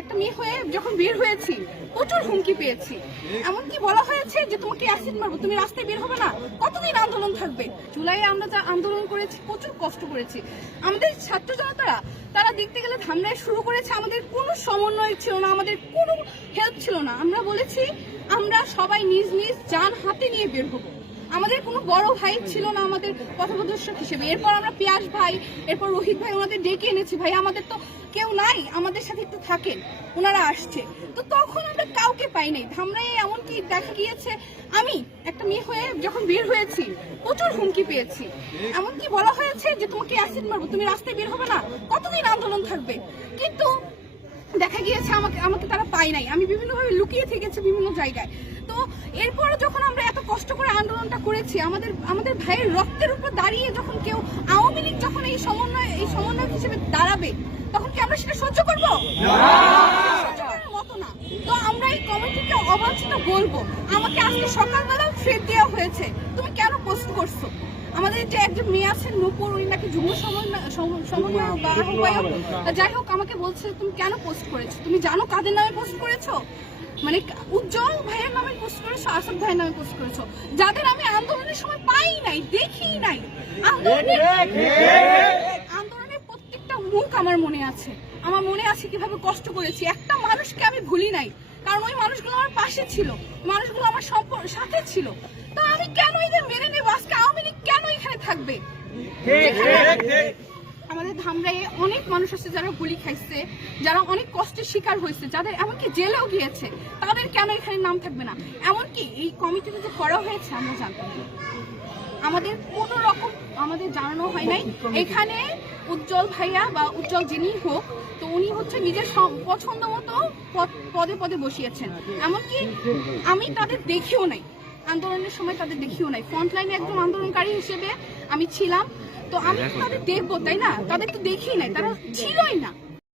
একটা মেয়ে হয়ে যখন বের হয়েছি, প্রচুর হুমকি পেয়েছি। এমনকি বলা হয়েছে যে, তোমাকে অ্যাসিড মারবো, তুমি রাস্তায় বের হবে না। কতদিন আন্দোলন থাকবে? জুলাইয়ে আমরা যা আন্দোলন করেছি, প্রচুর কষ্ট করেছি। আমাদের ছাত্র জনতারা, তারা দেখতে গেলে ধামরায় শুরু করেছে, আমাদের কোনো সমন্বয় ছিল না, আমাদের কোনো হেল্প ছিল না। আমরা বলেছি, আমরা সবাই নিজ নিজ যান হাতে নিয়ে বের হব। আমাদের কোনো বড় ভাই ছিল না আমাদের পথপ্রদর্শক হিসেবে। এরপর আমরা পিয়াস ভাই, এরপর রোহিত ভাই, ওনাদের ডেকে এনেছি। ভাই, আমাদের তো কেউ নাই, আমাদের সাথে একটু থাকেন, ওনারা আসছে। তো তখন আমরা কাউকে পাই নাই। ধামরাই এমনকি দেখা গিয়েছে, আমি একটা মেয়ে হয়ে যখন বের হয়েছি, প্রচুর হুমকি পেয়েছি। এমনকি বলা হয়েছে যে, তোমাকে অ্যাসিড মারবো, তুমি রাস্তায় বের হবে না, কতদিন আন্দোলন থাকবে? কিন্তু দেখা গিয়েছে, আমাকে আমাকে তারা পায় নাই। আমি বিভিন্নভাবে লুকিয়ে থেকেছি বিভিন্ন জায়গায়। তো এরপর কষ্ট করে আন্দোলনটা করেছি আমাদের আমাদের ভাইয়ের রক্তের উপর দাঁড়িয়ে যখন কেউ আওয়ামী লীগ যখন এই সমন্বয় এই সমন্বয় হিসেবে দাঁড়াবে তখন কি আমরা সেটা সহ্য করব? তো আমরা এই কমিটিকে অবাঞ্ছিত বলব। আমাকে আজকে সকালবেলা ফের দেওয়া হয়েছে। তুমি কেন পোস্ট করছ? আমাদের যে একজন মেয়ে আছেন নূপুর উনি নাকি যুগ্ম সমন্বয়- বা আহ্বায়ক। যাই হোক আমাকে বলছে তুমি কেন পোস্ট করেছ? তুমি জানো কাদের নামে পোস্ট করেছ? মানে উজ্জ্বল ভাইয়ের নামে পোস্ট করেছ আসাদ ভাইয়ের নামে পোস্ট করেছ। যাদের আমি আন্দোলনের সময় পাই নাই দেখি নাই। আন্দোলনের আন্দোলনের প্রত্যেকটা মুখ আমার মনে আছে। আমার মনে আছে কীভাবে কষ্ট করেছি। একটা মানুষকে আমি ভুলি নাই। কারণ ওই মানুষগুলো আমার পাশে ছিল। মানুষগুলো আমার সম্পর্ক সাথে ছিল। তো আমি কেন এদের মেনে নেব? আজকে আওয়ামী লীগ কেন এখানে থাকবে? আমাদের ধামরাইয়ে অনেক মানুষ আছে যারা গুলি খাইছে, যারা অনেক কষ্টের শিকার হয়েছে, যাদের এমনকি জেলেও গিয়েছে, তাদের কেন এখানে নাম থাকবে না? এমনকি এই কমিটিতে যে করা হয়েছে, আমরা জানতাম না। আমাদের কোনো রকম আমাদের জানানো হয় নাই। এখানে উজ্জ্বল ভাইয়া বা উজ্জ্বল যিনি হোক, তো উনি হচ্ছে নিজের পছন্দ মতো পদ- পদে বসিয়েছেন। এমনকি আমি তাদের দেখিও নাই। আন্দোলনের সময় তাদের দেখিও নাই। ফ্রন্ট লাইনে একজন আন্দোলনকারী হিসেবে আমি ছিলাম। তো আমি তাদের দেখব তাই না? তাদের তো দেখি নাই তারা ছিলই না।